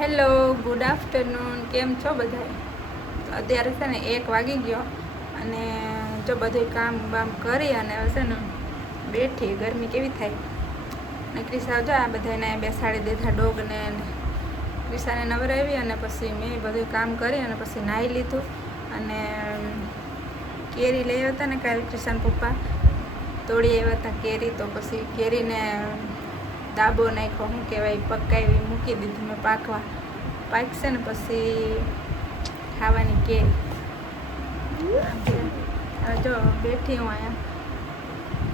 Hello, good afternoon. કેમ છો બધા? તો અત્યારે છે ને 1 વાગી ગયો અને જો બધું કામ બામ કરી અને હવે છે ને બેઠી. ગરમી કેવી થાય ને ક્રિશા જો આ બધાને બેસાડી દીધા ડોગને. ક્રિશાને નવરાવી અને પછી મેં બધું કામ કરી અને પછી નાહી લીધું અને કેરી લઈ આવ્યા હતા ને કાલે ક્રિશાના પપ્પા તોડી આવ્યા હતા કેરી. તો પછી કેરીને દાબો નાખ્યો, શું કહેવાય, પકાવી મૂકી દીધું મેં પાકવા. પાકશે ને પછી ખાવાની કેરી. હવે જો બેઠી હું અહીંયા,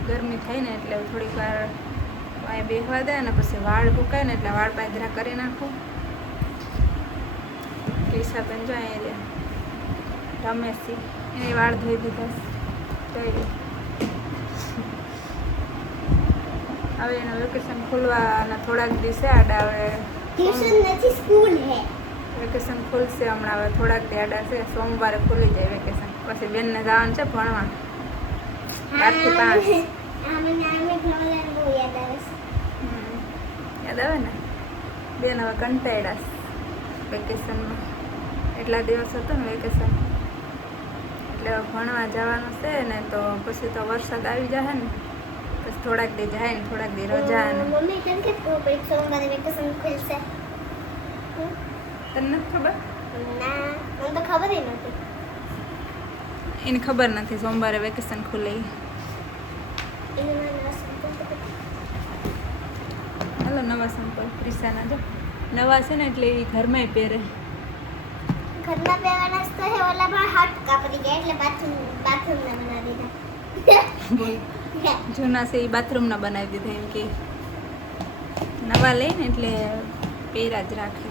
ગરમી થાય ને એટલે થોડીક વાર અહીંયા બેસવા દે અને પછી વાળ સુકાય ને એટલે વાળ પાયધરા કરી નાખું. ક્રિશાબેન જો અહીંયા રમેશી એને વાળ ધોઈ દીધા ધોઈ. હવે એનું વેકેશન ખુલવાના થોડાક દિવસે આડા. હવે ટ્યુશન નથી, સ્કૂલ હે. વેકેશન ખુલશે હમણાં, હવે થોડાક દી આડા છે. સોમવારે ખુલી જાય વેકેશન. પછી બેનને જવાનું છે ભણવા 4 થી 5. યાદ આવે ને બેન? હવે કંટાળ્યા વેકેશનમાં. એટલા દિવસ હતું ને વેકેશન એટલે ભણવા જવાનું છે ને. તો પછી તો વરસાદ આવી જાય ને પછી થોડાક દી જાય ને થોડાક દી રજા ને. મમ્મી કેમ કે સોમવારે વેકેશન ખુલશે? તને નથી ખબર? ના, મને તો ખબર જ નથી. એને ખબર નથી સોમવારે વેકેશન ખુલે. હાલો નવા સંપલ ક્રિશાના જો નવા છે ને એટલે એ ઘરમાં પહેરે. ઘરના પહેરવાના જ તો હે, ઓલામાં હાથ કાપી ગયા એટલે બાથરૂમ ના બનાવી દીધા. જૂના છે એ બાથરૂમના બનાવી દીધા. એમ કે નવા લઈને એટલે પહેરા જ રાખે.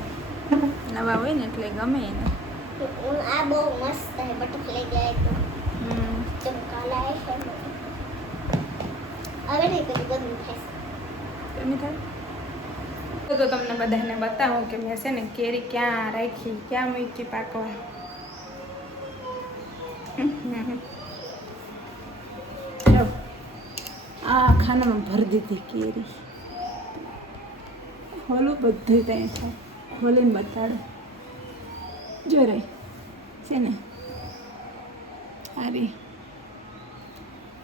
નવા હોય ને એટલે ગમે એને. આ બહુ મસ્ત હે, બટરફ્લાય જાય તો ચમકાલા હે. હવે નહીં કરી ગરમી થાય. ગરમી થાય તો તમને બધાને બતાવું કે મેં છે ને કેરી ક્યાં રાખી, ક્યાં મૂકી પાકવા. આ ખાનામાં ભરી દીધી કેરી. ખોલું બધું ત્યાં છે, ખોલીને બતાડો. જો રહી છે ને સારી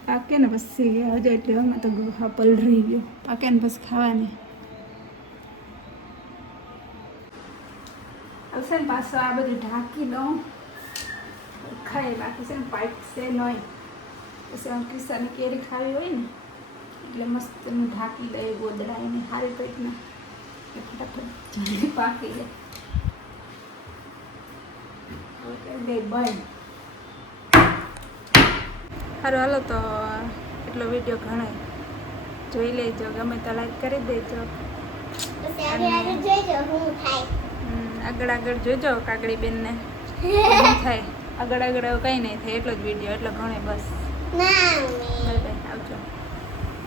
પાકે ને પછી હજુ એટલે આમાં તો ગુહા પલળી ગયો. પાકે ને પછી ખાવાની. હવે ને પાછો આ બધું ઢાંકી દઉં ખાય. બાકી છે ને પાઇપ છે નહીં. પછી આમ કિસ્સાની કેરી ખાવી હોય ને એટલે મસ્ત ઢાંકી દઈએ ગોદડાઈને સારી રીતના ફટાફટ જલ્દી પાકી જાય. બે બંધ. સારું હાલો તો એટલો વિડીયો ઘણો જોઈ લેજો. ગમે તો લાઈક કરી દેજો. પછી આગળ જોઈજો હું થાય. આગળ જોજો કાકડી બેનને થાય. આગળ કંઈ નહીં થાય. એટલો જ વિડીયો એટલો ઘણો બસ. ના બાય બાય, આવજો.